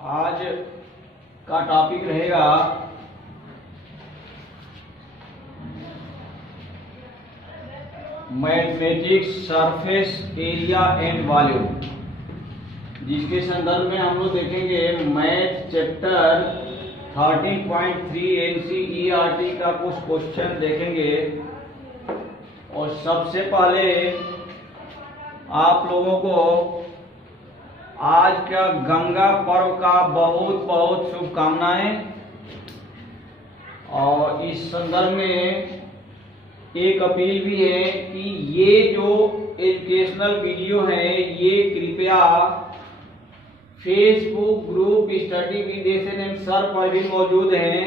आज का टॉपिक रहेगा mathematics surface area and volume, जिसके संदर्भ में हम लोग देखेंगे मैथ चैप्टर 13.3 NCERT का कुछ क्वेश्चन देखेंगे। और सबसे पहले आप लोगों को आज का गंगा पर्व का बहुत बहुत शुभकामनाएं। और इस संदर्भ में एक अपील भी है कि ये जो एजुकेशनल वीडियो है ये कृपया Facebook group study with SNM sir पर भी मौजूद हैं।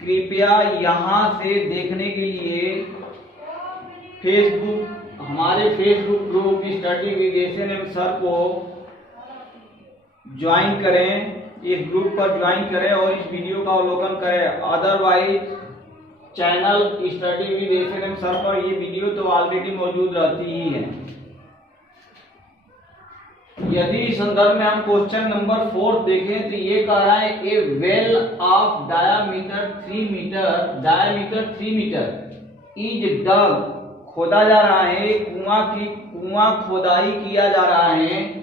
कृपया यहाँ से देखने के लिए हमारे Facebook group study with SNM sir को ज्वाइन करें, इस ग्रुप पर ज्वाइन करें और इस वीडियो का अवलोकन करें। Otherwise channel study with SNM sir पर ये वीडियो तो ऑलरेडी मौजूद रहती ही है। यदि इस संदर्भ में हम क्वेश्चन नंबर 4 देखें तो ये कह रहा है a well of diameter 3 metre is dug, खोदा जा रहा है, कुआं खोदाई किया जा रहा है।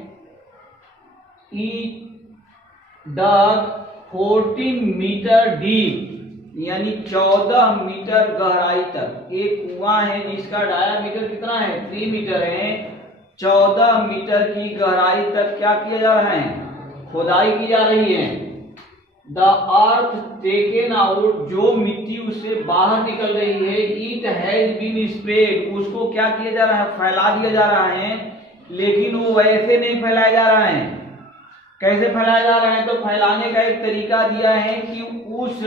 डग 14 मीटर डीप, यानी 14 मीटर गहराई तक एक कुआं है जिसका डायामीटर कितना है 3 मीटर है। 14 मीटर की गहराई तक क्या किया जा रहा है, खोदाई की जा रही है। द अर्थ टेकन आउट, जो मिट्टी उससे बाहर निकल रही है, इट हैज बीन स्प्रेड, उसको क्या किया जा रहा है, फैला दिया जा रहा है। लेकिन वो वैसे नहीं फैलाया जा रहा है। कैसे फैलाया जा रहा है, तो फैलाने का एक तरीका दिया है कि उस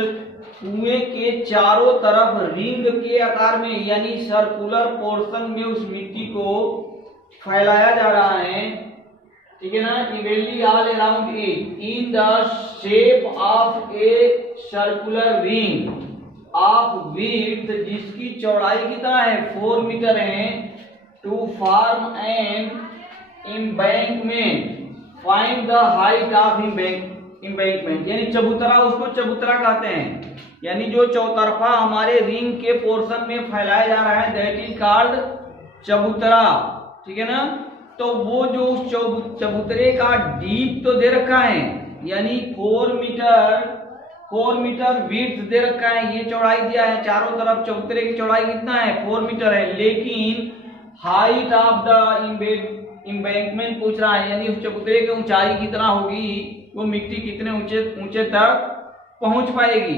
कुएं के चारों तरफ रिंग के आकार में, यानी सर्कुलर पोर्शन में उस मिट्टी को फैलाया जा रहा है। ठीक है ना। Eventually all around it in the shape of a circular ring of width, जिसकी चौड़ाई कितना है 4 मीटर है। To form an embankment, find the height of embankment, यानी चबूतरा, उसको चबूतरा कहते हैं। यानी जो चौतरफा हमारे रिंग के पोर्शन में फैलाया जा रहा है दैट इज कॉल्ड चबूतरा। ठीक है ना। तो वो जो उस चबूतरे का डीप तो दे रखा है, यानी 4 मीटर विड्थ दे रखा है, ये चौड़ाई दिया है। चारों तरफ चबूतरे की चौड़ाई कितना है 4 मीटर है। लेकिन हाइट ऑफ द एम्बैंकमेंट पूछ रहा है, यानी उस चबूतरे की ऊंचाई कितना होगी, वो मिट्टी कितने ऊंचे तक पहुंच पाएगी।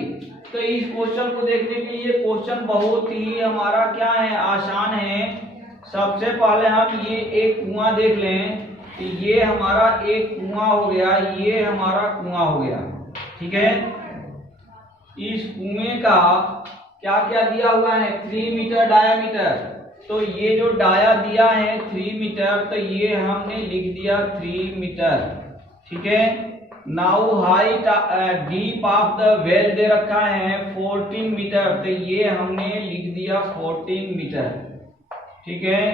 तो इस क्वेश्चन को देखने के लिए क्वेश्चन बहुत ही हमारा क्या है, आसान है। सबसे पहले हम ये एक कुआं देख लें कि ये हमारा एक कुआं हो गया, ये हमारा कुआं हो गया। ठीक है। इस कुएं का क्या क्या दिया हुआ है 3 मीटर डायामीटर। तो ये जो डाया दिया है 3 मीटर, तो ये हमने लिख दिया 3 मीटर। ठीक है। Now height deep of the well they रखा है 14 मीटर, तो ये हमने लिख दिया 14 मीटर। ठीक है।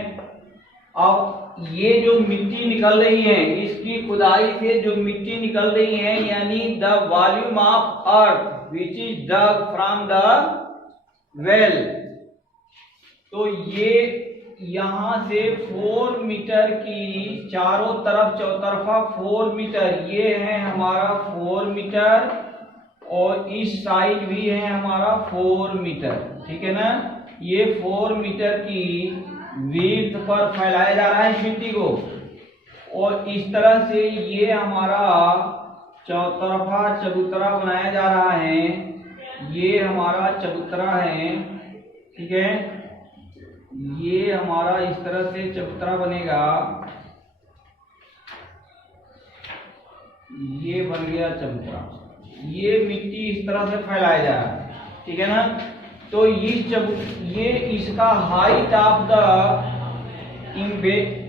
अब ये जो मिट्टी निकल रही है, इसकी खुदाई से जो मिट्टी निकल रही है, यानी the volume of earth which is dug from the well, तो ये यहां से 4 मीटर की चारों तरफ चौतरफा 4 मीटर, ये है हमारा 4 मीटर और इस साइड भी है हमारा 4 मीटर। ठीक है ना। ये 4 मीटर की विड्थ पर फैलाया जा रहा है मिट्टी को। और इस तरह से ये हमारा चौतरफा चबूतरा बनाया जा रहा है, ये हमारा चबूतरा है। ठीक है। ये हमारा इस तरह से चबूतरा बनेगा, ये बन गया चबूतरा। ये मिट्टी इस तरह से फैलाया जा रहा है। ठीक है ना। तो ये इसका हाइट ऑफ द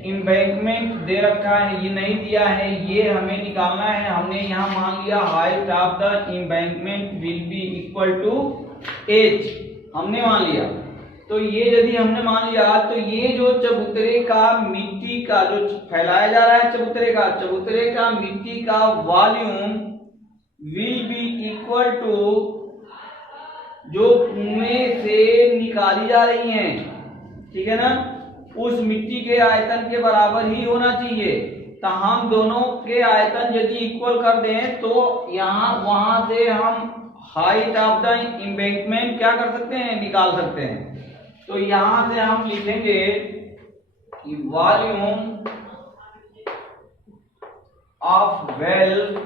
एम्बैंकमेंट दे रखा है, ये नहीं दिया है, ये हमें निकालना है। हमने यहाँ मान लिया height of the embankment will be equal to h, हमने मान लिया। तो ये यदि हमने मान लिया तो ये जो चबूतरे का मिट्टी का जो फैलाया जा रहा है चबूतरे का मिट्टी का volume will be equal to जो कुएं से निकाली जा रही हैं, ठीक है ना, उस मिट्टी के आयतन के बराबर ही होना चाहिए। तो हम दोनों के आयतन यदि इक्वल कर दें तो यहाँ वहां से हम हाइट ऑफ द एम्बैंकमेंट क्या कर सकते हैं, निकाल सकते हैं। तो यहां से हम लिखेंगे कि वॉल्यूम ऑफ वेल,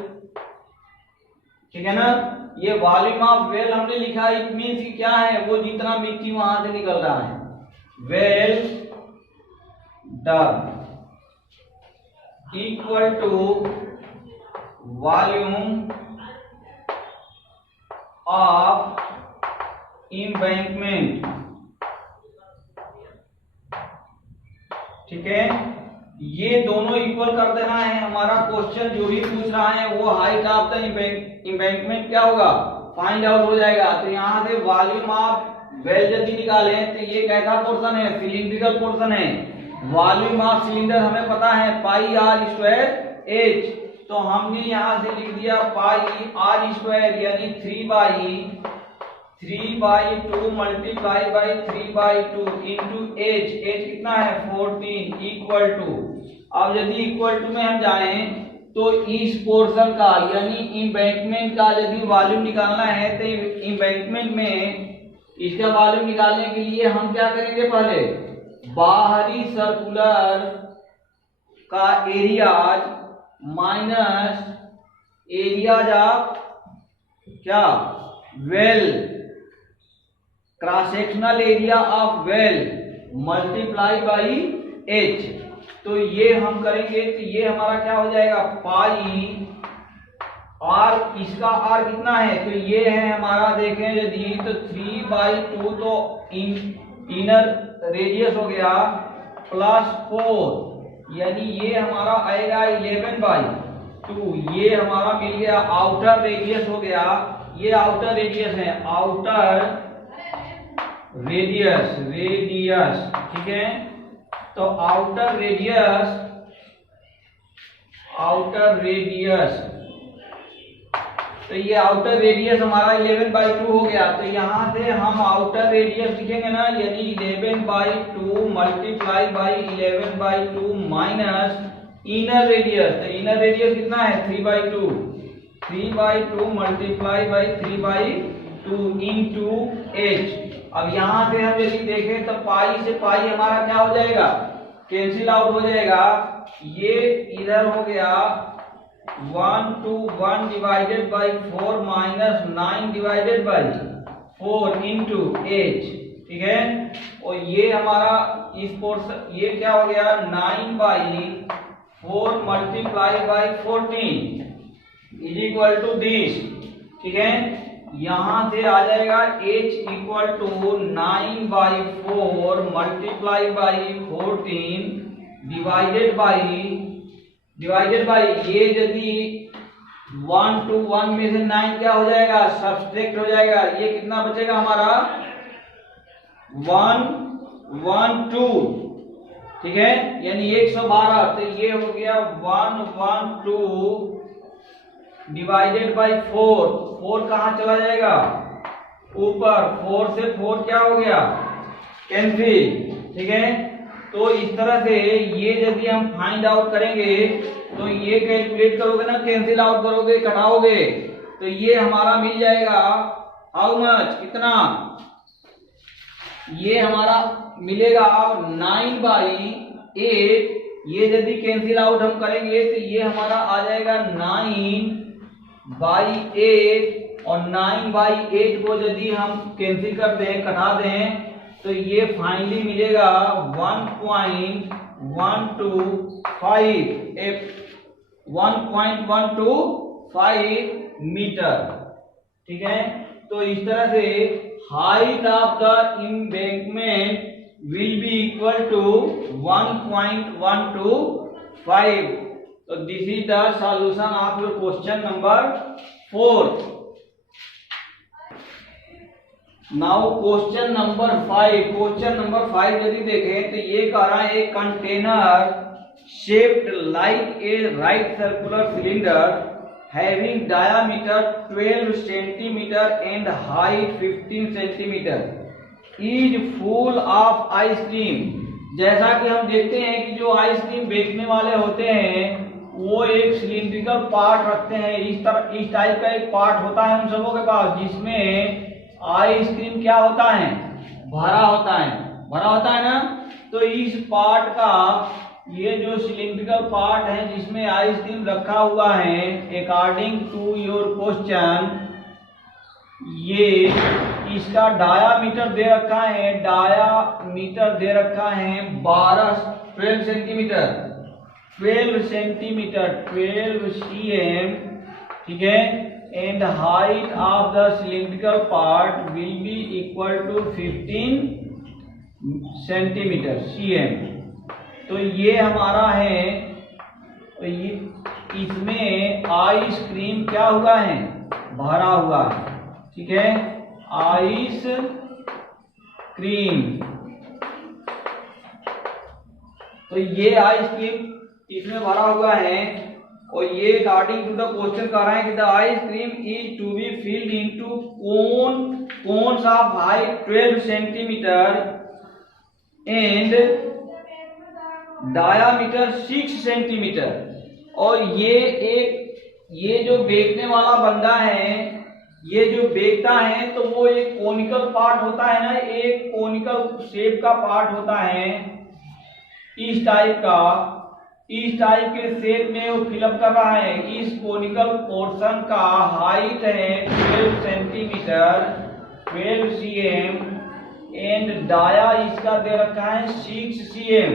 ठीक है ना, ये वॉल्यूम ऑफ वेल हमने लिखा, इट मीन्स कि क्या है, वो जितना मिट्टी वहां से निकल रहा है, well dug equal to volume of embankment, ठीक है। ये दोनों इक्वल कर देना है। हमारा क्वेश्चन जो भी पूछ रहा है वो हाइट ऑफ द एम्बैंकमेंट क्या होगा, फाइंड आउट हो जाएगा। तो यहाँ से वॉल्यूम ऑफ वेल यदि निकालें तो ये कैसा पोर्शन है, सिलिंड्रिकल पोर्शन है। वॉल्यूम ऑफ सिलेंडर हमें पता है पाई आर स्क्वायर एच, तो हमने यहाँ से लिख दिया पाई आर स्क्वायर यानी 3/2 multiply by 3/2 into H, H कितना है 14 इक्वल टू। अब यदि इक्वल टू में हम जाएं तो इस पोर्शन का यानी एम्बैंकमेंट का यदि वॉल्यूम निकालना है तो एम्बैंकमेंट में इसका वॉल्यूम निकालने के लिए हम क्या करेंगे, पहले बाहरी सर्कुलर का एरियाज माइनस एरियाज ऑफ क्या well, cross sectional area of well multiply by H. तो ये हम करेंगे तो ये हमारा क्या हो जाएगा, पाई आर, इसका आर कितना है, तो ये है हमारा, देखें यदि तो 3/2 तो इनर रेडियस हो गया प्लस 4 यानी ये हमारा आएगा 11/2, ये हमारा मिल गया आउटर रेडियस हो गया, ये आउटर रेडियस है, आउटर रेडियस, ठीक है। तो आउटर रेडियस तो ये आउटर रेडियस हमारा 11/2 हो गया। तो यहाँ से हम आउटर रेडियस लिखेंगे ना, यानी 11/2 multiply by 11/2 minus inner radius, तो इनर रेडियस कितना है 3/2 मल्टीप्लाई बाई 3/2 इंटू एच। अब यहाँ से हम यदि देखें तो पाई से पाई हमारा क्या हो जाएगा, कैंसिल आउट हो जाएगा। ये इधर हो गया 1 to 1 divided by 4 minus 9 divided by 4 into H, ठीक है। और ये हमारा इस पोर्शन ये क्या हो गया 9/4 multiply by 14 is equal to this, ठीक है। यहां से आ जाएगा h equal to 9/4 multiply by 14 divided by ये यदि 1 to 1 में से 9 क्या हो जाएगा, सब्सट्रैक्ट हो जाएगा, ये कितना बचेगा हमारा 112, ठीक है, यानी 112। तो ये हो गया 112 डिवाइडेड बाई 4 कहां चला जाएगा ऊपर, 4 से 4 क्या हो गया कैंसिल, ठीक है। तो इस तरह से ये यदि हम फाइंड आउट करेंगे तो ये कैलकुलेट करोगे ना, कैंसिल आउट करोगे, घटाओगे, तो ये हमारा मिल जाएगा हाउ मच, कितना, ये हमारा मिलेगा 9/8। ये यदि कैंसिल आउट हम करेंगे तो ये हमारा आ जाएगा 9/8 और 9/8 को यदि हम कैंसिल कर दें, घटा दें, तो ये फाइनली मिलेगा 1.125 मीटर, ठीक है। तो इस तरह से height of the embankment will be equal to 1.125। तो this is the solution of your question number 4। Now question number 5 यदि देखें तो ये कह रहा है एक container shaped like a right circular cylinder having diameter 12 centimeter and height 15 centimeter is full of ice cream। जैसा कि हम देखते हैं कि जो आइसक्रीम बेचने वाले होते हैं वो एक सिलिंड्रिकल पार्ट रखते हैं, इस टाइप का एक पार्ट होता है उन सबों के पास जिसमें आइसक्रीम क्या होता है, भरा होता है ना। तो इस पार्ट का ये जो सिलिंड्रिकल पार्ट है जिसमें आइसक्रीम रखा हुआ है, अकॉर्डिंग टू योर क्वेश्चन, ये इसका डायामीटर दे रखा है, 12 सेंटीमीटर 12 cm, ठीक है। And height of the cylindrical part will be equal to 15 centimetre cm। तो ये हमारा है, तो ये इसमें आइसक्रीम क्या हुआ है, भरा हुआ है, ठीक है, आइस क्रीम। तो ये आइसक्रीम इसमें भरा हुआ है और ये अकॉर्डिंग टू द क्वेश्चन कह रहा है कि the ice cream is to be filled into cones of height 12 centimetre and diameter 6 centimetre. और ये जो बेचने वाला बंदा है, ये जो बेचता है तो वो एक कोनिकल पार्ट होता है ना, एक कोनिकल शेप का पार्ट होता है इस टाइप के शेप में वो फिलअप कर रहा है। इस कोनिकल पोर्शन का हाइट है 12 सेंटीमीटर 12 cm एंड डाया इसका दे रखा है 6 cm,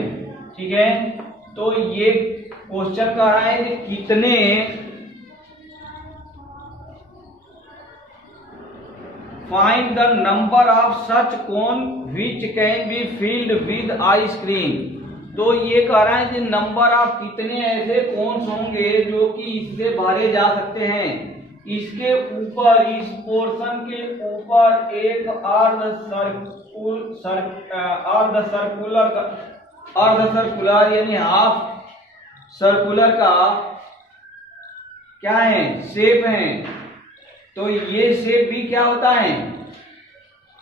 ठीक है। तो ये क्वेश्चन कह रहा है कि कितने find the number of such cone which can be filled with ice cream. तो ये कह रहा है कि नंबर ऑफ कितने ऐसे कोन्स होंगे जो कि इससे भरे जा सकते हैं। इसके ऊपर, इस पोर्शन के ऊपर एक अर्ध सर्कुलर यानी हाफ सर्कुलर का क्या है, शेप है। तो ये शेप भी क्या होता है,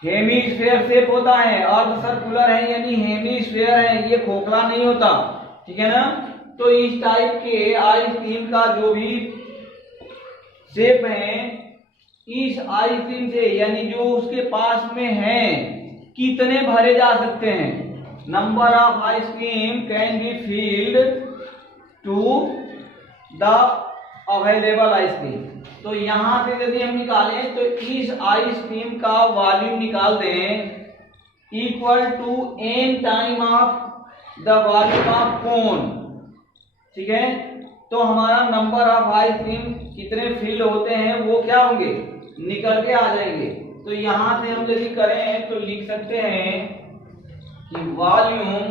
हेमीस्फेयर शेप होता है। अर्ध सर्कुलर है यानी हेमीस्फेयर है, ये खोखला नहीं होता, ठीक है ना। तो इस टाइप के आइसक्रीम का जो भी शेप है, इस आइसक्रीम से यानी जो उसके पास में है कितने भरे जा सकते हैं। Number of ice cream can be filled to the available ice cream. तो यहां से यदि हम निकालें तो इस आइसक्रीम का वॉल्यूम निकाल दें equal to n time of the volume of cone, ठीक है। तो हमारा नंबर ऑफ आइसक्रीम कितने फिल होते हैं वो क्या होंगे, निकल के आ जाएंगे। तो यहां से हम यदि करें तो लिख सकते हैं कि volume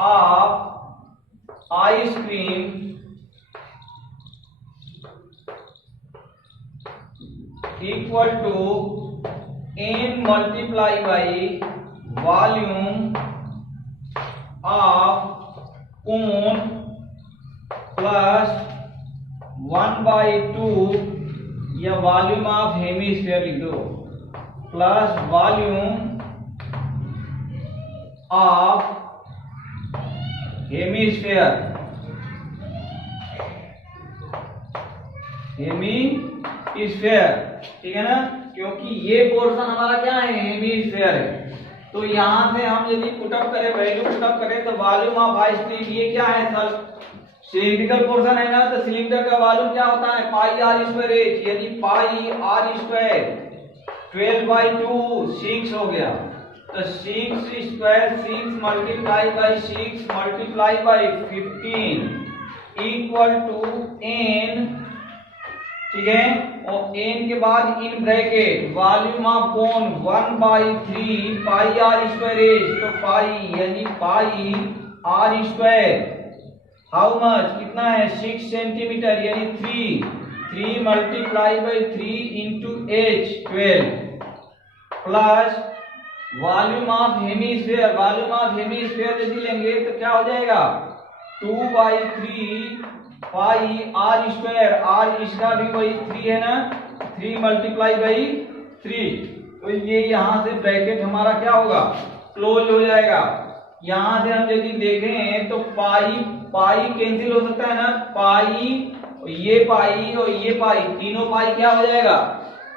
of ice cream equal to n multiply by volume of cone plus 1/2 या वॉल्यूम ऑफ हेमीस्फीयर लिख दो प्लस वॉल्यूम ऑफ हेमीस्फीयर ठीक है ना, क्योंकि ये पोर्शन हमारा क्या है, हेमीस्फीयर है। तो यहां से हम यदि पुटअप करें, वैल्यू पुटअप करें तो वॉल्यूम ऑफ आइसक्रीम ये क्या है, सर सिलिंड्रिकल पोर्शन है ना, तो सिलेंडर का वॉल्यूम क्या होता है, पाई आर स्क्वायर एच, यानी पाई आर स्क्वायर 12/2 6 हो गया। तो 6 square 6 multiply by 6 multiply by 15 equal to n, ठीक है। और n के बाद in bracket volume of cone 1/3 pi are square h, तो पाई यानी pi are square how much, कितना है 6 सेंटीमीटर यानी 3 multiply by 3 into h 12 plus volume of hemisphere, volume of hemisphere यदि लेंगे तो क्या हो जाएगा 2/3 पाई आर स्क्वायर, आर इसका भी वही 3 है ना, 3 × 3। तो ये यहाँ से ब्रैकेट हमारा क्या होगा, क्लोज हो जाएगा। यहाँ से हम यदि देखें तो पाई कैंसिल हो सकता है ना, पाई और ये पाई तीनों पाई क्या हो जाएगा,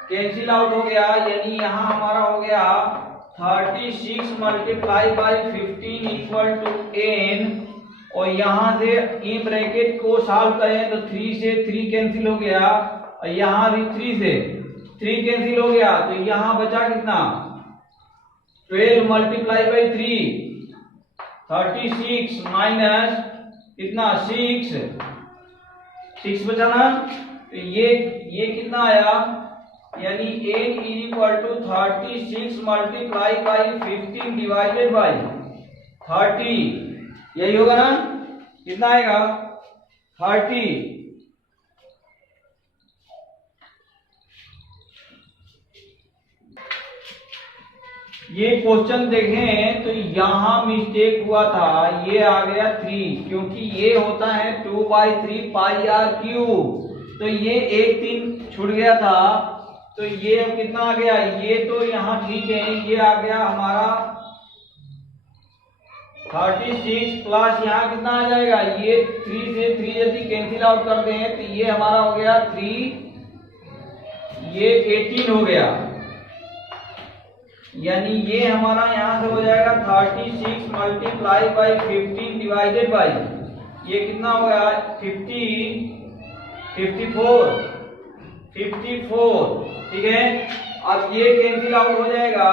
कैंसिल आउट हो गया। यानी यहाँ हमारा हो गया 36 × 15 = n। और यहाँ से इन ब्रैकेट को सॉल्व करें तो 3 से 3 कैंसिल हो गया, और यहाँ भी 3 से 3 कैंसिल हो गया। तो यहाँ बचा कितना, 12 × 3 36 माइनस कितना 6 बचा ना। तो ये कितना आया, यानी n = 36 × 15 डिवाइडेड बाई 30, यही होगा ना, कितना आएगा 30। ये क्वेश्चन देखें तो यहाँ मिस्टेक हुआ था, ये आ गया 3, क्योंकि ये होता है 2/3 पाई आर क्यूब। तो ये एक 3 छूट गया था, तो ये कितना आ गया, ये तो यहाँ ठीक है, ये आ गया हमारा 36 प्लस यहाँ कितना आ जाएगा, ये 3 से 3 यदि कैंसिल आउट कर दें तो ये हमारा हो गया 3, ये 18 हो गया। यानी ये हमारा यहाँ से हो जाएगा 36 × 15 डिवाइडेड बाई, ये कितना हो गया 54, ठीक है। अब ये कैंसिल आउट हो जाएगा,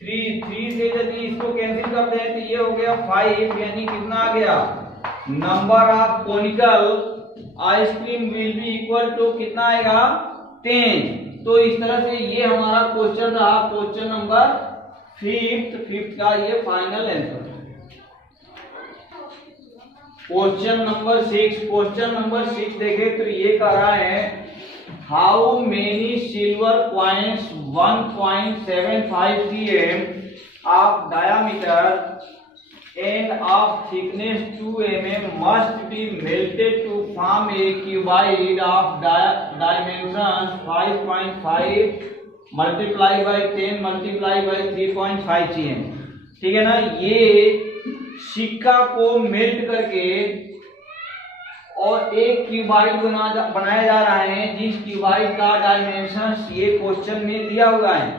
3 से यदि इसको कैंसिल करते हैं तो ये हो गया 5, यानी कितना आ गया, number of conical ice cream will be equal to कितना आएगा 10। तो इस तरह से ये हमारा क्वेश्चन रहा, क्वेश्चन नंबर 5th का ये फाइनल आंसर। क्वेश्चन नंबर 6 देखे तो ये कह रहा है, how many silver coins 1.75 cm of diameter and of thickness 2 mm must be melted to form a cuboid of dimensions 5.5 multiplied by 10 multiplied by 3.5 cm। ठीक है ना। ये सिक्का को मेल्ट करके और एक क्यूबाइड बनाया जा रहा है, जिस क्यूबाइड का डायमेंशन ये क्वेश्चन में दिया हुआ है,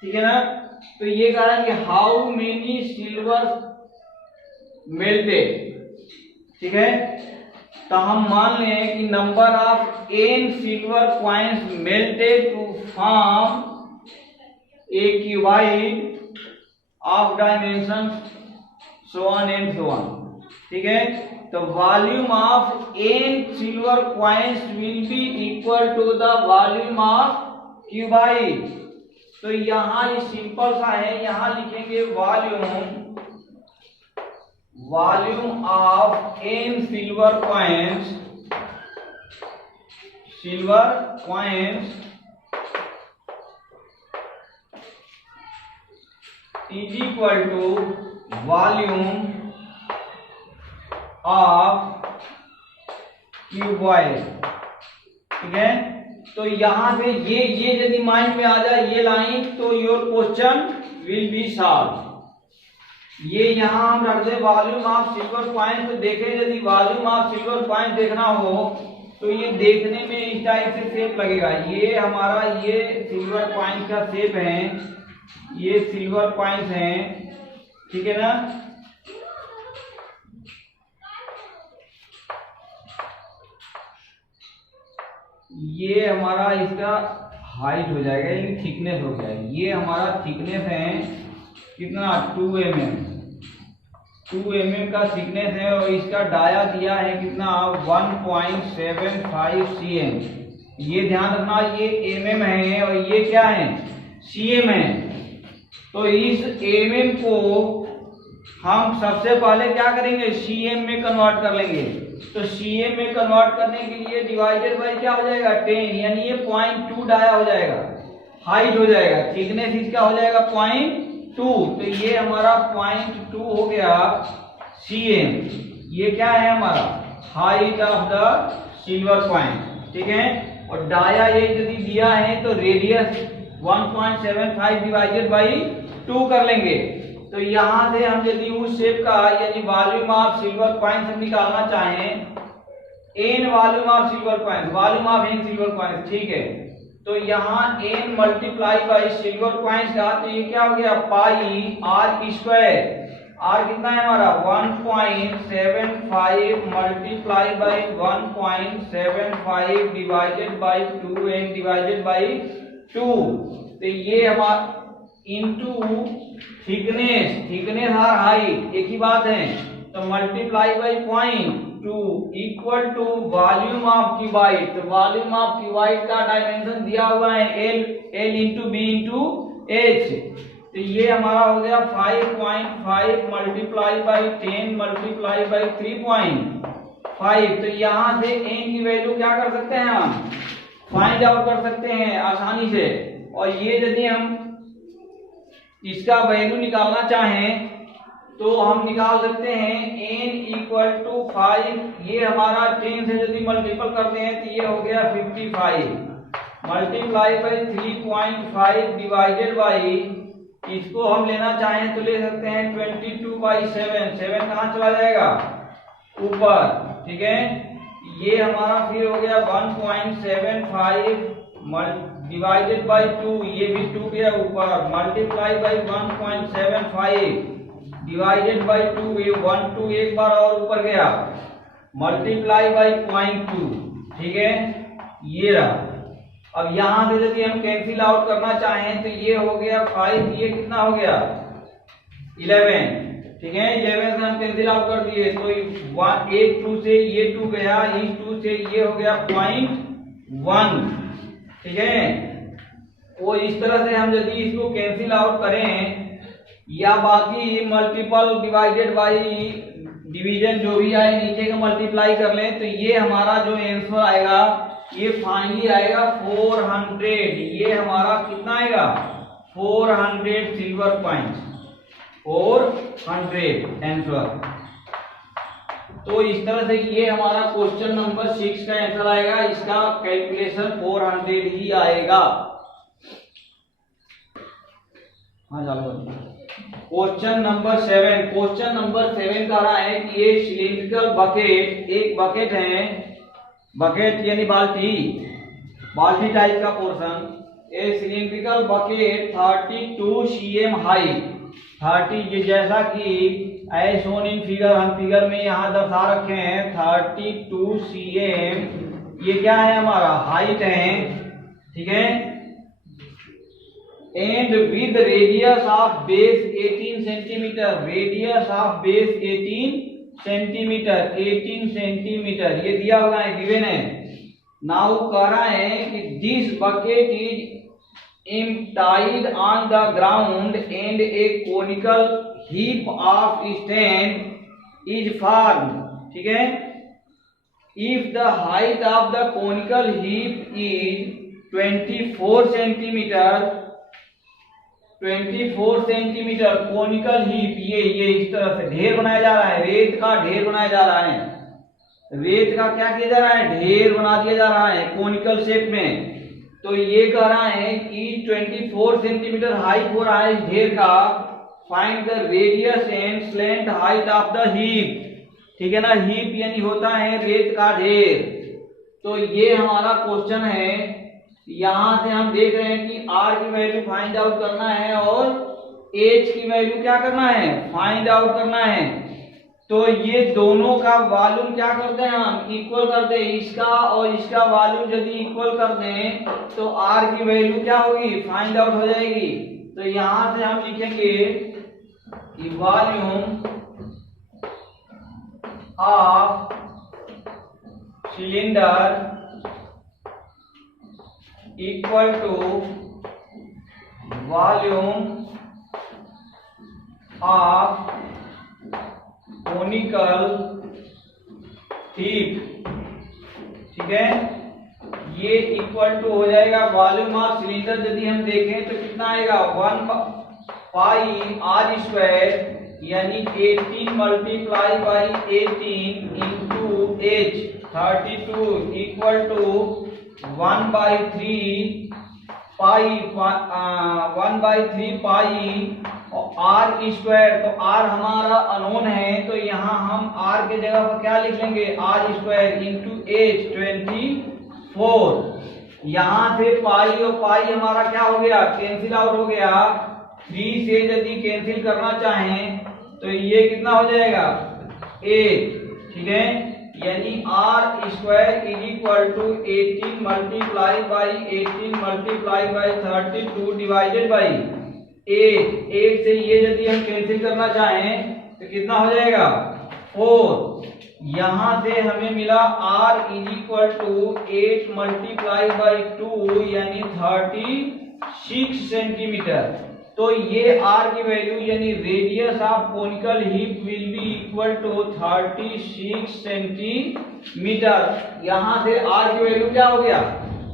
ठीक है ना। तो ये कह रहा है कि हाउ मेनी सिल्वर मेल्टेड, ठीक है। तो हम मान लें कि number of n silver coins melted to form a cuboid of dimension so on and so on, ठीक है। तो volume of n silver coins will be equal to the volume of cuboid. तो यहाँ ये सिंपल सा है, यहाँ लिखेंगे volume of n silver coins is equal to volume of cuboid, ठीक है। तो यहां से ये यदि माइंड में आ जाए ये लाइन, तो your question will be solve. ये यहां हम रख दे वॉल्यूम ऑफ सिल्वर कॉइन। तो देखें यदि वॉल्यूम ऑफ सिल्वर कॉइन देखना हो तो ये देखने में इस टाइप से शेप लगेगा। ये हमारा ये सिल्वर कॉइन का शेप है, ये सिल्वर कॉइन्स हैं, ठीक है ना। ये हमारा इसका हाइट हो जाएगा, ये थिकनेस हो जाएगी। ये हमारा थिकनेस है कितना 2 mm का थिकनेस है, और इसका डाया दिया है कितना 1.75 cm। ये ध्यान रखना, ये mm है और ये क्या है cm है। तो इस mm को हम सबसे पहले क्या करेंगे cm में कन्वर्ट कर लेंगे। तो cm में कन्वर्ट करने के लिए डिवाइडेड बाय क्या हो जाएगा 10, यानी ये 0.2 डाया हो जाएगा, हाइट हो जाएगा, थिकनेस इसका हो जाएगा 0.2। तो ये हमारा 0.2 हो गया cm, ये क्या है हमारा height of the silver coin, ठीक है। और डाया ये यदि दिया है तो रेडियस 1.75 डिवाइडेड बाई 2 कर लेंगे। तो यहां से हम यदि उस शेप का यानी वॉल्यूम ऑफ सिल्वर कॉइन हम निकालना चाहें, n volume of silver coin, volume of n silver coin, ठीक है। तो यहाँ n multiply by silver coins का, तो ये क्या हो गया पाई आर स्क्वायर, आर कितना है हमारा 1.75 multiply by 1.75 divided by 2 n divided by 2। तो ये हमारा इनटू थिकनेस, थिकनेस और हाइट एक ही बात है, तो multiply by 0.2 equal to volume of cuboid. तो वॉल्यूम ऑफ क्यूबाइट का डायमेंशन दिया हुआ है L into B into H. तो ये हमारा हो गया 5.5 मल्टीप्लाई बाई 10 मल्टीप्लाई बाई 3.5। तो यहाँ से एन की वैल्यू क्या कर सकते हैं, हम फाइंड आउट कर सकते हैं आसानी से। और ये यदि हम इसका वैल्यू निकालना चाहें तो हम निकाल सकते हैं n इक्वल टू 5, ये हमारा 10 से यदि मल्टीपल करते हैं तो ये हो गया 55 मल्टीप्लाई बाई 3.5 डिवाइडेड बाई, इसको हम लेना चाहें तो ले सकते हैं 22/7, 7 कहाँ चला जाएगा ऊपर, ठीक है। ये हमारा फिर हो गया 1.75 डिवाइडेड बाई 2, ये भी 2 गया ऊपर, मल्टीप्लाई बाई 1.75 डिवाइडेड बाई 2, ये 1 2 एक बार और ऊपर गया, मल्टीप्लाई बाई 0.2, ठीक है। ये रहा। अब यहां से यदि हम कैंसिल आउट करना चाहें तो ये हो गया 5, ये कितना हो गया 11, ठीक है। 11 से हम कैंसिल आउट कर दिए तो 1 2 से ये 2 गया, इस 2 से ये हो गया 0.1, ठीक है। और इस तरह से हम यदि इसको कैंसिल आउट करें या बाकी मल्टीपल डिवाइडेड बाई डिवीजन जो भी आए नीचे का मल्टीप्लाई कर लें, तो ये हमारा जो आंसर आएगा ये फाइनली आएगा 400। ये हमारा कितना आएगा 400 सिल्वर कॉइन्स, 400 आंसर। तो इस तरह से ये हमारा क्वेश्चन नंबर 6 का आंसर आएगा, इसका कैलकुलेशन 400 ही आएगा। हाँ चलो क्वेश्चन नंबर 7, क्वेश्चन नंबर 7 कह रहा है कि ये सिलिंड्रिकल बकेट, एक बकेट है, बकेट यानी बाल्टी, बाल्टी टाइप का पोर्शन, ए सिलिंड्रिकल बकेट 32 cm हाइट, 30 जैसा कि एज शोन इन फिगर, हम फिगर में यहाँ दर्शा रखे हैं 32 cm, ये क्या है हमारा हाइट है, ठीक है। And with radius of base 18 centimetre, radius of base 18 centimetre, 18 centimetre ये दिया हुआ है, गिवन है। नाउ कह रहा है कि this bucket is emptied on the ground and a conical heap of sand is form, ठीक है। If the height of the conical heap is 24 centimetre, 24 centimetre conical heap, ये इस तरह से ढेर बनाया जा रहा है, रेत का ढेर बनाया जा रहा है, रेत का क्या किया जा रहा है ढेर बना दिया जा रहा है कोनिकल शेप में। तो ये कह रहा है कि 24 सेंटीमीटर हाइट हो रहा है इस ढेर का, find the radius and slant height of the heap, ठीक है ना। हीप यानी होता है रेत का ढेर। तो ये हमारा क्वेश्चन है, यहां से हम देख रहे हैं कि r की वैल्यू फाइंड आउट करना है और h की वैल्यू क्या करना है फाइंड आउट करना है। तो ये दोनों का वॉल्यूम क्या करते हैं हम इक्वल कर दे, इसका और इसका वॉल्यूम यदि इक्वल कर दें तो r की वैल्यू क्या होगी फाइंड आउट हो जाएगी। तो यहां से हम लिखेंगे कि volume of cylinder equal to volume of conical heap, ठीक है। ये इक्वल टू हो जाएगा वॉल्यूम ऑफ सिलेंडर, यदि हम देखें तो कितना आएगा 1 पाई r स्क्वायर, यानी 18 multiply by 18 into h 32 equal to 1/3 pi 1/3 pi are square. तो आर हमारा अनोन है, तो यहाँ हम आर के जगह पर क्या लिख लेंगे, आर स्क्वायर इंटू एच 24। यहाँ से पाई और पाई हमारा क्या हो गया, कैंसिल आउट हो गया। 3 से यदि कैंसिल करना चाहें तो ये कितना हो जाएगा 8, ठीक है। यानी r square is equal to 18 multiply by 18 multiply by 32 divided by 8 से ये यदि हम कैंसिल करना चाहें तो कितना हो जाएगा 4। यहां से हमें मिला r is equal to 8 multiply by 2 यानी 36 सेंटीमीटर। तो ये r की वैल्यू यानी radius of conical heap will be equal to 36 centimetre. यहां से r की वैल्यू क्या हो गया,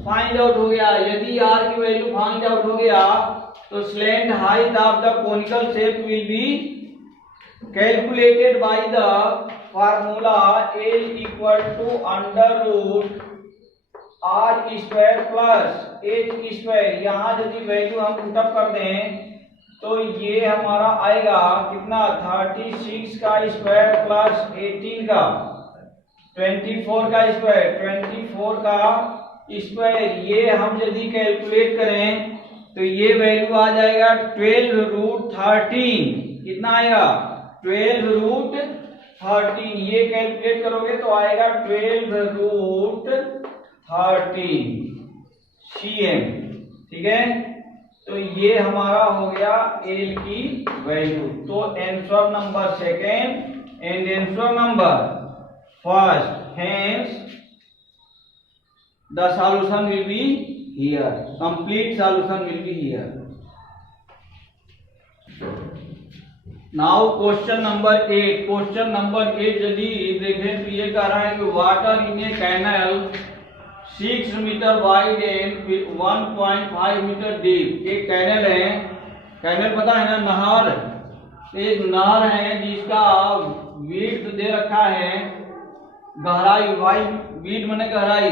फाइंड आउट हो गया। यदि r की वैल्यू फाइंड आउट हो गया तो slant height of the conical shape will be calculated by the formula L equal to under root r square plus h square. यहाँ यदि वैल्यू हम पुटअप कर दें तो ये हमारा आएगा कितना 36 का स्क्वायर प्लस 18 का 24 का स्क्वायर 24 का स्क्वायर। ये हम यदि कैलकुलेट करें तो ये वैल्यू आ जाएगा 12√13। कितना आएगा 12√13। ये कैलकुलेट करोगे तो आएगा 12√13 cm, ठीक है। तो ये हमारा हो गया L की वैल्यू। तो answer number second and answer number first, hence the solution will be here, complete solution will be here. Now question number 8। Question number 8 यदि देखें तो ये कह रहा है कि water in a canal 6 metre wide and 1.5 metre deep. एक canal है, कैनल पता है ना, नहर। एक नहर है जिसका विड्थ दे रखा है, गहराई, वाइड विड्थ माने गहराई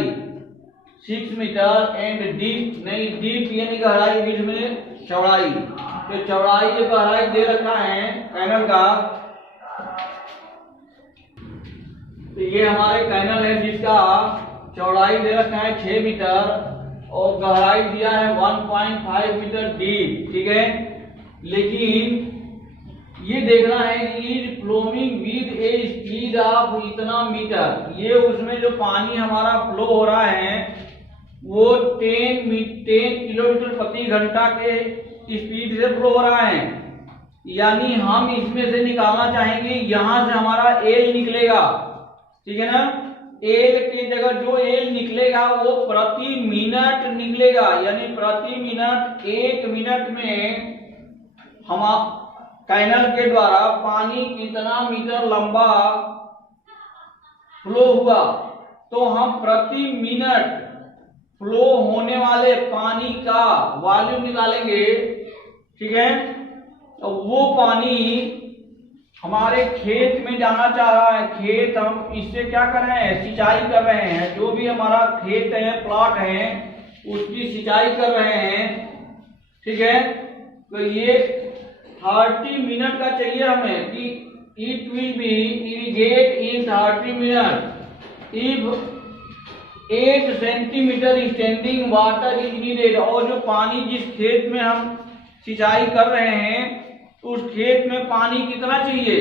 6 मीटर एंड डीप नहीं, डीप यानी गहराई, विड्थ में चौड़ाई। तो चौड़ाई जो गहराई दे रखा है कैनल का, तो ये हमारे कैनल है जिसका चौड़ाई दे रखा है 6 मीटर और गहराई दिया है 1.5 मीटर डीप, ठीक है। लेकिन ये देखना है कि is flowing with a speed of इतना मीटर। ये उसमें जो पानी हमारा फ्लो हो रहा है वो 10 किलोमीटर प्रति घंटा के स्पीड से फ्लो हो रहा है। यानी हम इसमें से निकालना चाहेंगे, यहां से हमारा एल निकलेगा, ठीक है ना। एल की जगह जो एल निकलेगा वो प्रति मिनट निकलेगा, यानी प्रति मिनट 1 मिनट में हम कैनल के द्वारा पानी कितना मीटर लंबा फ्लो हुआ, तो हम प्रति मिनट फ्लो होने वाले पानी का वॉल्यूम निकालेंगे, ठीक है। तो वो पानी हमारे खेत में जाना चाह रहा है। खेत हम इससे क्या कर रहे हैं, सिंचाई कर रहे हैं। जो भी हमारा खेत है, प्लॉट है, उसकी सिंचाई कर रहे हैं, ठीक है। तो ये 30 मिनट का चाहिए हमें कि it will be irrigate in 30 minute if 8 centimetre standing water is needed. और जो पानी जिस खेत में हम सिंचाई कर रहे हैं तो उस खेत में पानी कितना चाहिए,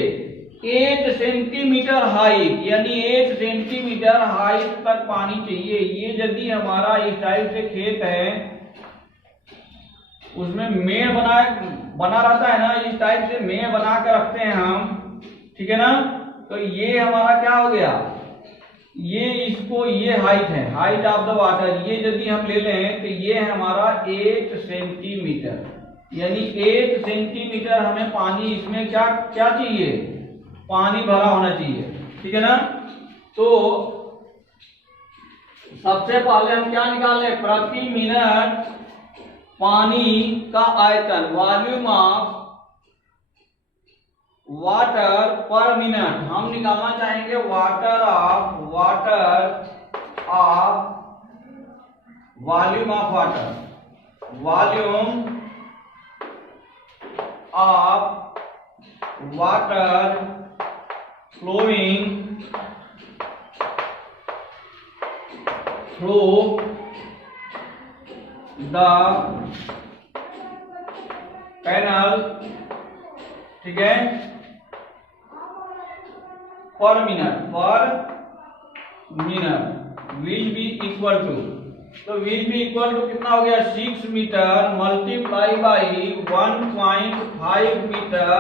8 सेंटीमीटर हाइट, यानी 8 सेंटीमीटर हाइट तक पानी चाहिए। ये यदि हमारा इस टाइप से खेत है, उसमें मेड़ बना रहता है ना, इस टाइप से मेड़ बना कर रखते हैं हम, ठीक है ना। तो ये हमारा क्या हो गया, ये इसको ये हाइट है, हाइट ऑफ द वाटर। ये यदि हम ले लें तो ये है हमारा 8 सेंटीमीटर, यानी 8 सेंटीमीटर हमें पानी इसमें क्या क्या चाहिए, पानी भरा होना चाहिए, ठीक है ना। तो सबसे पहले हम क्या निकालें, प्रति मिनट पानी का आयतन, volume of water per minute, हम निकालना चाहेंगे water of volume of water flowing through the canal, ठीक है, per minute will be equal to, तो विल बी इक्वल टू कितना हो गया 6 metre multiply by 1.5 metre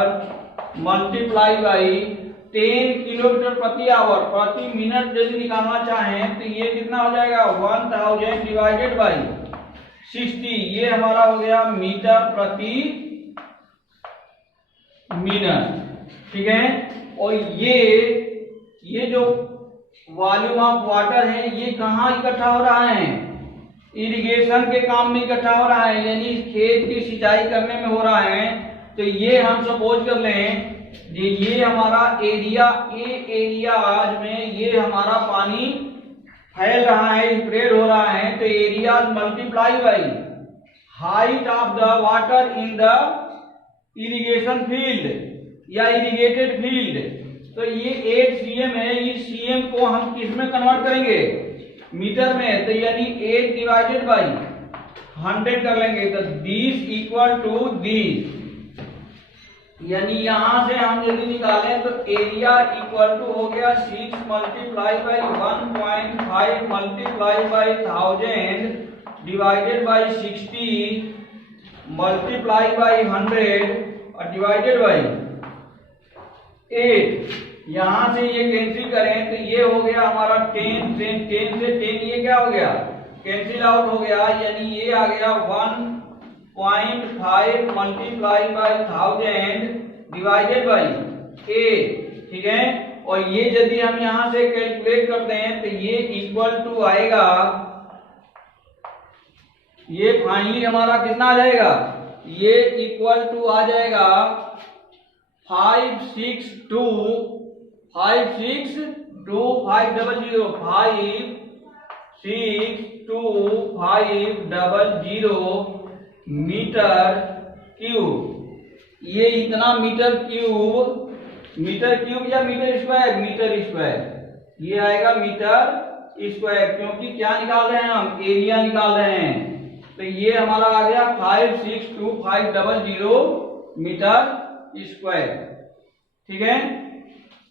multiply by 10 kilometre प्रति आवर, प्रति मिनट यदि निकालना चाहें तो ये कितना हो जाएगा 1000 डिवाइडेड बाई 60, ये हमारा हो गया मीटर प्रति मिनट, ठीक है। और ये जो वॉल्यूम ऑफ वाटर है ये कहाँ इकट्ठा हो रहा है, इरिगेशन के काम में इकट्ठा हो रहा है, यानी खेत की सिंचाई करने में हो रहा है। तो ये हम सपोज कर लें ये हमारा एरिया, एरियाज में ये हमारा पानी फैल रहा है, स्प्रेड हो रहा है, तो area multiply by height of the water in the irrigation field या इरिगेटेड फील्ड। तो ये 8 cm है, इस cm को हम किस में कन्वर्ट करेंगे, मीटर में, तो यानी 8 डिवाइडेड बाई 100 कर लेंगे, तो दिस इक्वल टू दिस, यानी यहां से हम यदि निकालें तो एरिया इक्वल टू हो गया 6 multiply by 1.5 multiply by 1000 divided by 60 multiply by 100 और डिवाइडेड बाई 8। यहां से ये कैंसिल करें तो ये हो गया हमारा 10 से 10 ये क्या हो गया कैंसिल आउट हो गया, यानी ये आ गया 1.5 मल्टीप्लाई बाई 1000 डिवाइडेड बाई 8, ठीक है। और ये यदि हम यहां से कैलकुलेट करते हैं तो ये इक्वल टू आएगा, ये फाइनली हमारा कितना आ जाएगा, ये इक्वल टू आ जाएगा 562 मीटर क्यूब। ये इतना मीटर क्यूब या मीटर स्क्वायर, ये आएगा मीटर स्क्वायर, क्योंकि क्या निकाल रहे हैं हम, एरिया निकाल रहे हैं। तो ये हमारा आ गया 562,500 मीटर स्क्वायर, ठीक है।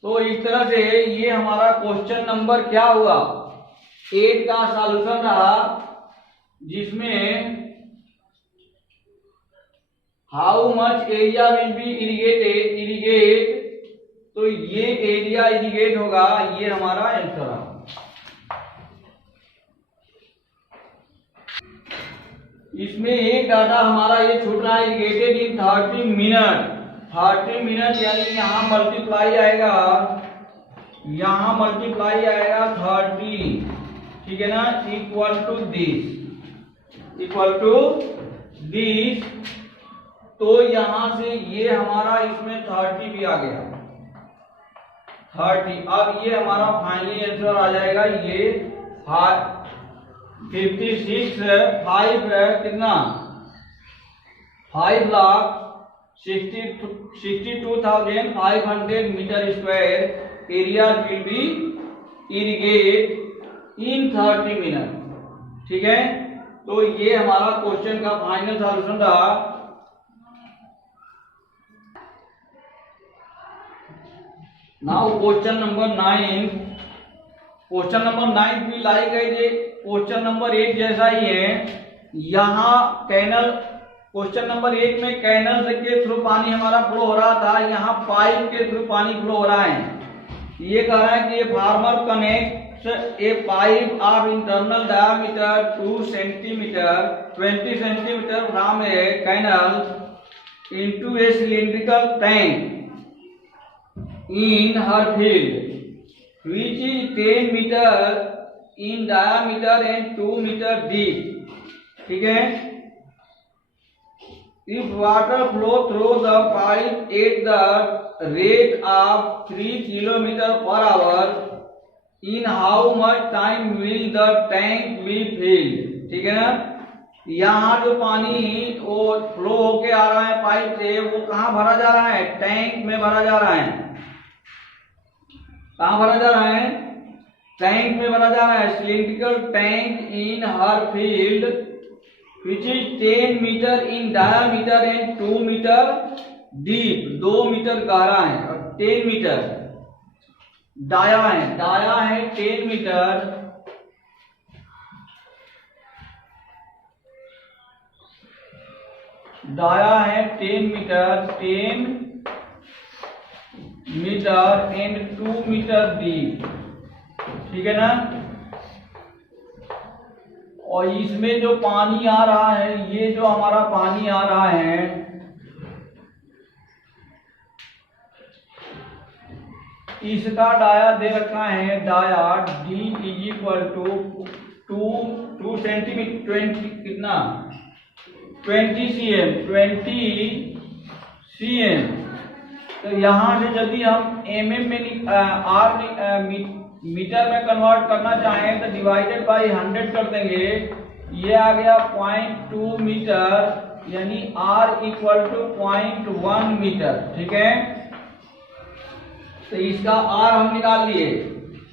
तो इस तरह से ये हमारा क्वेश्चन नंबर क्या हुआ 8 का सॉल्यूशन रहा, जिसमें how much area will be irrigate, तो ये एरिया इरिगेट होगा, ये हमारा आंसर रहा। इसमें एक डाटा हमारा ये छूट रहा है, इरिगेटेड इन 30 मिनट, यानी यहाँ मल्टीप्लाई आएगा 30, ठीक है ना, इक्वल टू दिस। तो यहां से ये हमारा इसमें 30 भी आ गया 30। अब ये हमारा फाइनली आंसर आ जाएगा, ये 56 5 कितना 5,62,500 metre square area will be irrigate in 30 minute, ठीक है। तो ये हमारा क्वेश्चन का फाइनल सॉल्यूशन रहा। नाउ क्वेश्चन नंबर 9 भी लाइक है, ये क्वेश्चन नंबर 8 जैसा ही है। यहाँ कैनल, क्वेश्चन नंबर 1 में कैनल के थ्रू पानी हमारा फ्लो हो रहा था, यहाँ पाइप के थ्रू पानी फ्लो हो रहा है। ये कह रहा है कि farmer connect a pipe of internal diameter 20 centimetre from a canal into a cylindrical tank in her field which is 10 meter in diameter and 2 meter deep, ठीक है। If water flow through the pipe at the rate of 3 km per hour, in how much time will the tank be filled? ठीक है ना। यहाँ जो पानी वो flow होके आ रहा है पाइप से, वो कहाँ भरा जा रहा है? टैंक में भरा जा रहा है। कहाँ भरा जा रहा है? टैंक में भरा जा रहा है। Cylindrical tank in her field which is 10 meter in diameter and 2 meter deep, 2 metre गहरा है और 10 मीटर डाया है। डाया है 10 मीटर, डाया है 10 metre, 10 metre and 2 metre deep. ठीक है ना। और इसमें जो पानी आ रहा है, ये जो हमारा पानी आ रहा है, इसका डाया दे रखा है। Dia D is equal to 2 centimetre, 20 कितना 20 cm, 20 cm। तो यहाँ से यदि हम mm में R मीटर में कन्वर्ट करना चाहें तो डिवाइडेड बाई 100 कर देंगे। ये आ गया 0.2 मीटर, यानी R इक्वल टू 0.1 मीटर। ठीक है। तो इसका R हम निकाल लिए,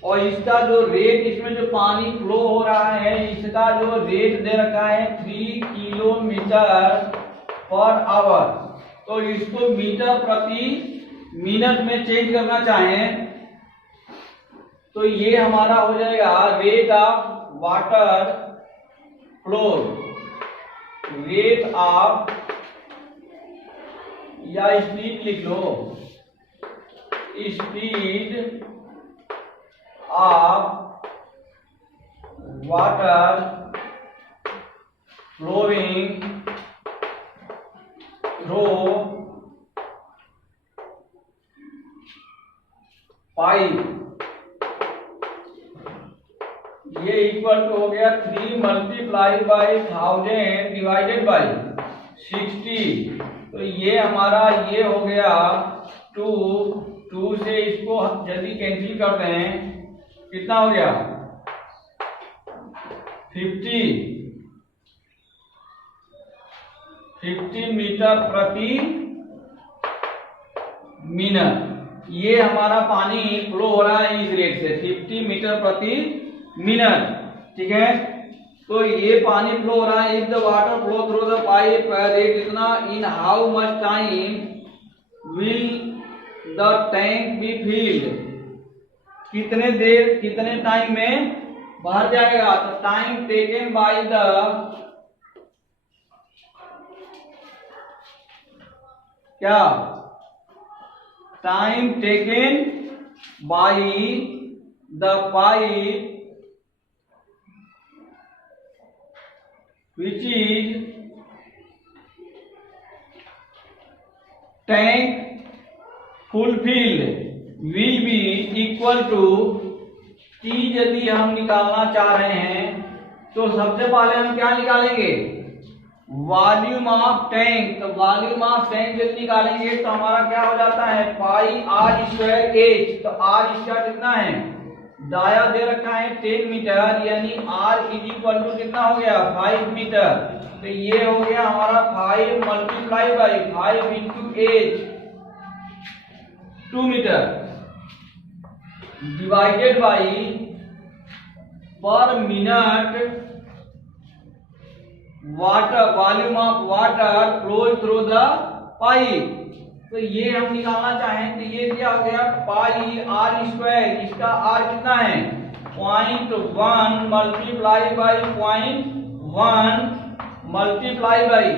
और इसका जो रेट, इसमें जो पानी फ्लो हो रहा है, इसका जो रेट दे रखा है 3 किलोमीटर पर आवर। तो इसको मीटर प्रति मिनट में चेंज करना चाहें तो ये हमारा हो जाएगा rate of water flow, rate of, या स्पीड लिख लो, speed of water flowing through pipe, ये इक्वल टू हो गया 3 मल्टीप्लाई बाई 1000 डिवाइडेड बाई 60। तो ये हमारा ये हो गया 2 से इसको यदि कैंसिल कर दें, कितना हो गया 50 मीटर प्रति मिनट। ये हमारा पानी फ्लो हो रहा है इस रेट से 50 मीटर प्रति मिनट। ठीक है। तो ये पानी फ्लो हो रहा है। If the water flow through the pipe rate इतना, in how much time will the tank be filled? कितने देर, कितने टाइम में भर जाएगा? तो टाइम टेकन बाय द, क्या, time taken by the pipe which is tank fulfilled will be equal to T। यदि हम निकालना चाह रहे हैं तो सबसे पहले हम क्या निकालेंगे? Volume of tank. तो वॉल्यूम ऑफ टैंक यदि निकालेंगे तो हमारा क्या हो जाता है पाई आर स्क्वायर एच। तो आर स्क्वायर कितना है? दाया दे रखा है 10 मीटर, यानी R इज इक्वल टू कितना हो गया 5 मीटर। तो ये हो गया हमारा 5 multiply by 5 into h 2 metre divided by per minute water, volume of water flow through the pipe. तो ये हम निकालना चाहें तो ये क्या हो गया पाई आर स्क्वायर, इसका आर कितना है 0.1 multiply by 0.1 multiply by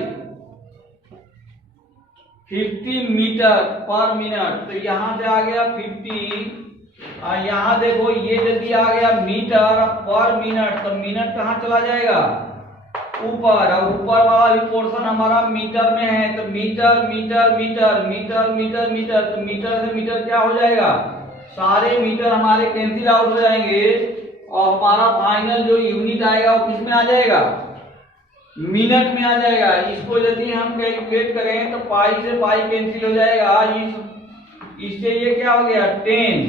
50 metre per minute. तो यहाँ से आ गया 50, और यहाँ देखो ये यदि आ गया मीटर पर मिनट, तो मिनट कहाँ चला जाएगा ऊपर, और ऊपर वाला भी पोर्शन हमारा मीटर में है। तो metre metre metre metre metre metre, तो मीटर से मीटर क्या हो जाएगा, सारे मीटर हमारे कैंसिल आउट हो जाएंगे, और हमारा फाइनल जो यूनिट आएगा वो किसमें आ जाएगा मिनट में आ जाएगा। इसको यदि हम कैलकुलेट करें तो पाई से पाई कैंसिल हो जाएगा, इससे ये क्या हो गया 10,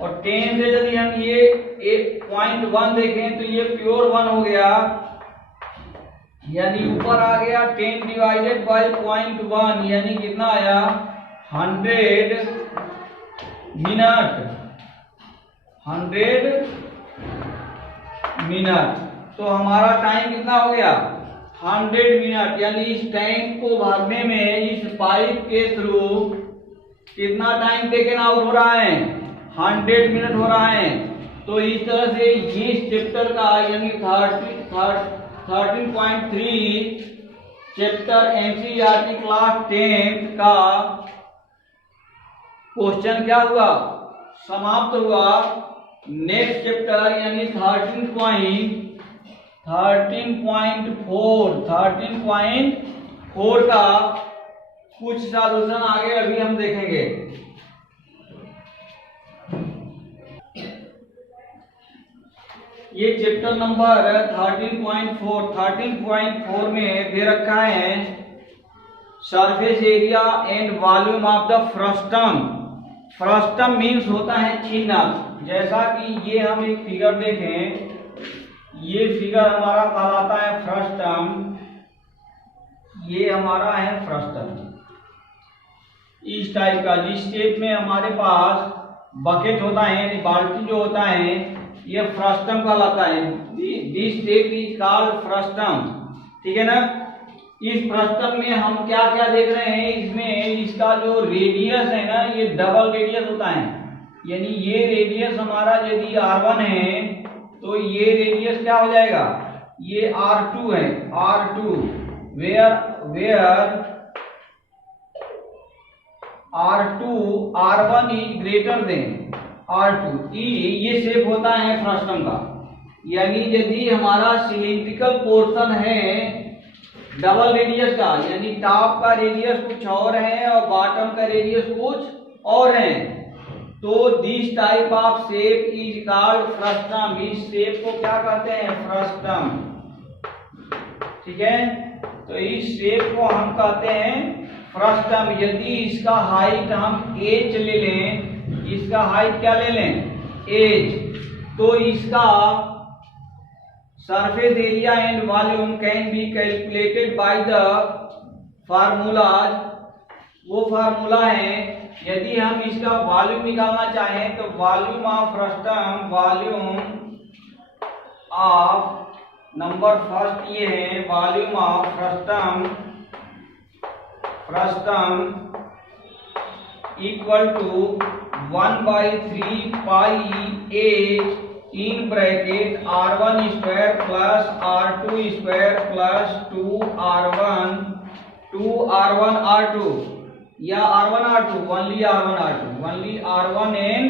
और 10 से यदि हम ये 1.1 देखें तो ये प्योर 1 हो गया, यानी ऊपर आ गया 10 डिवाइडेड बाई 0.1, यानी कितना आया 100 मिनट, 100 मिनट। तो हमारा टाइम कितना हो गया 100 मिनट, यानी इस टैंक को भरने में इस पाइप के थ्रू कितना टाइम टेकन आउट हो रहा है 100 मिनट हो रहा है। तो इस तरह से इस चैप्टर का यानी 13.3 चैप्टर एनसीईआरटी क्लास 10 का क्वेश्चन क्या हुआ समाप्त हुआ। नेक्स्ट चैप्टर यानी 13.4 का कुछ सॉल्यूशन आगे अभी हम देखेंगे। ये चैप्टर नंबर 13.4 में दे रखा है surface area and volume of the frustum. Frustum means होता है चिन्ह। जैसा कि ये हम एक फिगर देखें, ये फिगर हमारा कहलाता है फ्रस्टम, ये हमारा है फ्रस्टम। इस टाइप का जिस शेप में हमारे पास बकेट होता है यानी बाल्टी जो होता है ये फ्रस्टम कहलाता है। This shape is called frustum, ठीक है ना। इस फ्रस्टम में हम क्या क्या देख रहे हैं, इसमें इसका जो रेडियस है ना ये डबल रेडियस होता है, यानी ये रेडियस हमारा यदि R1 है तो ये रेडियस क्या हो जाएगा ये R2 है, R2 where R1 is greater than R2। ये शेप होता है फ्रस्टम का, यानी यदि हमारा सिलिंड्रिकल पोर्शन है डबल रेडियस का, यानी टॉप का रेडियस कुछ और है और बॉटम का रेडियस कुछ और है, तो this type of shape is called frustum. इस शेप को क्या कहते हैं फ्रस्टम, ठीक है। तो इस शेप को हम कहते हैं फ्रस्टम। यदि इसका हाइट हम h ले लें, इसका हाइट क्या ले लें h, तो इसका surface area and volume can be calculated by the formulas. वो फार्मूला है, यदि हम इसका वॉल्यूम निकालना चाहें तो volume of frustum, volume of number first ये है volume of frustum equal to 1/3 pi h in bracket R1 square plus R2 square plus 2R1 R2 या R1 R2 only R1 and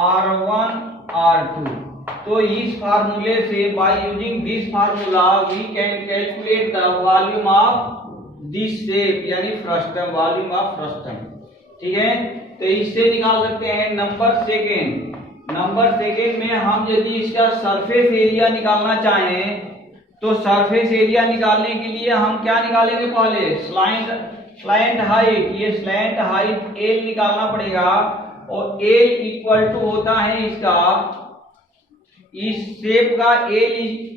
R1 R2। तो इस फार्मूले से by using this formula we can calculate the volume of this shape यानी frustum, volume of frustum, ठीक है। तो इससे निकाल सकते हैं नंबर सेकेंड में हम यदि इसका सरफेस एरिया निकालना चाहें तो सरफेस एरिया निकालने के लिए हम क्या निकालेंगे पहले स्लैंट हाइट, ये स्लैंट हाइट L निकालना पड़ेगा, और L इक्वल टू होता है इसका इस शेप का L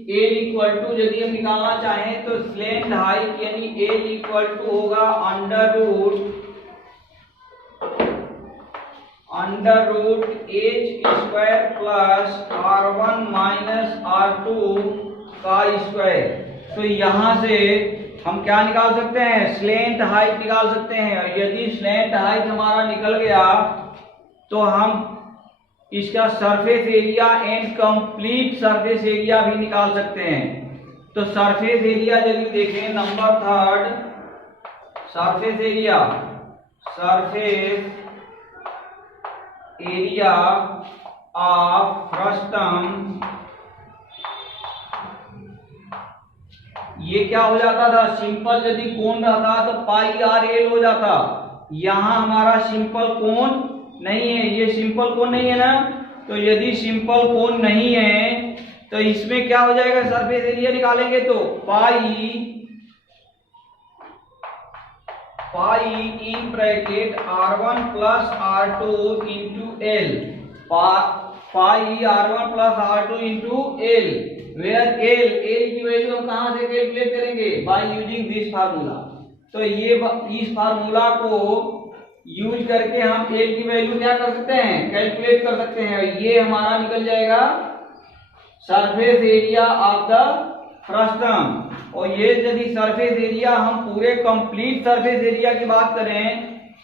इक्वल टू यदि हम निकालना चाहें तो स्लैंट हाइट यानी L इक्वल टू होगा under root h square plus R1 minus R2 का स्क्वायर। तो यहाँ से हम क्या निकाल सकते हैं स्लैंट हाइट निकाल सकते हैं। यदि स्लैंट हाइट हमारा निकल गया तो हम इसका surface area and complete surface area भी निकाल सकते हैं। तो सरफेस एरिया यदि देखें number third, surface area of frustum, ये क्या हो जाता था सिंपल यदि कोण रहता तो पाई RL हो जाता। यहां हमारा सिंपल कोण नहीं है, ये सिंपल कोण नहीं है ना, तो यदि सिंपल कोण नहीं है तो इसमें क्या हो जाएगा, सरफेस एरिया निकालेंगे तो pi in bracket R1 plus R2 into L, pi R1 plus R2 into L, where L की वैल्यू हम कहां से कैलकुलेट करेंगे, बाय यूजिंग दिस फार्मूला। तो ये इस फार्मूला को यूज करके हम एल की वैल्यू क्या कर सकते हैं, कैलकुलेट कर सकते हैं। ये हमारा निकल जाएगा surface area of the frustum. और ये यदि सरफेस एरिया हम पूरे कंप्लीट सरफेस एरिया की बात करें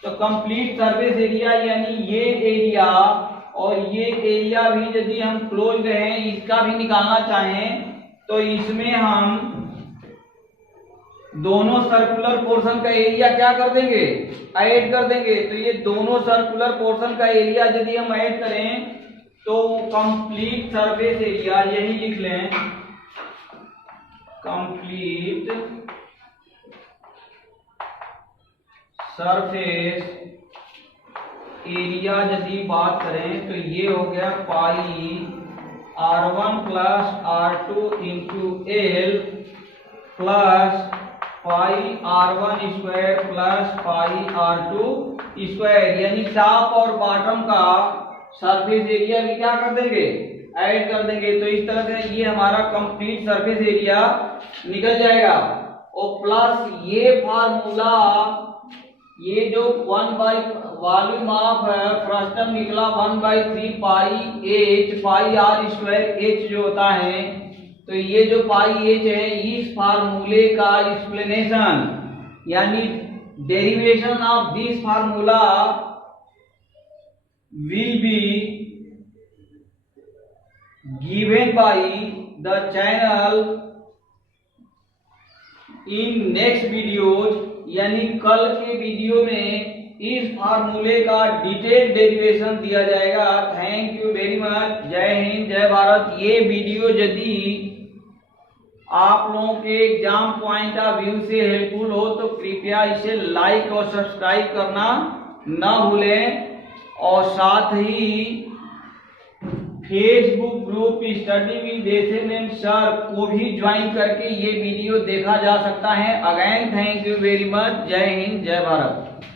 तो कंप्लीट सरफेस एरिया यानी ये एरिया और ये एरिया भी यदि हम क्लोज रहे इसका भी निकालना चाहें तो इसमें हम दोनों सर्कुलर पोर्शन का एरिया क्या कर देंगे, ऐड कर देंगे। तो ये दोनों सर्कुलर पोर्शन का एरिया यदि हम ऐड करें तो कंप्लीट सरफेस एरिया, यही लिख लें, कंप्लीट सरफेस एरिया यदि बात करें तो ये हो गया पाई R1 plus R2 into L plus pi R1 square plus pi R2 square, यानी टॉप और बॉटम का सरफेस एरिया भी क्या कर देंगे, ऐड कर देंगे। तो इस तरह से ये हमारा कंप्लीट सरफेस एरिया निकल जाएगा। और प्लस ये फार्मूला, ये जो 1 बाई वॉल्यूम ऑफ फ्रस्टम निकला 1/3 pi H, pi are square H जो होता है, तो ये जो पाई एच है इस फार्मूले का एक्सप्लेनेशन यानी derivation of this formula will be given by the channel in next videos, यानी कल के वीडियो में इस फार्मूले का डिटेल डेरिवेशन दिया जाएगा। Thank you very much. जय हिंद, जय भारत। ये वीडियो यदि आप लोगों के एग्जाम पॉइंट ऑफ व्यू से हेल्पफुल हो तो कृपया इसे लाइक और सब्सक्राइब करना न भूलें। और साथ ही फेसबुक ग्रुप स्टडी विद देसेन एंड सर को भी ज्वाइन करके ये वीडियो देखा जा सकता है। Again thank you very much. जय हिंद, जय भारत।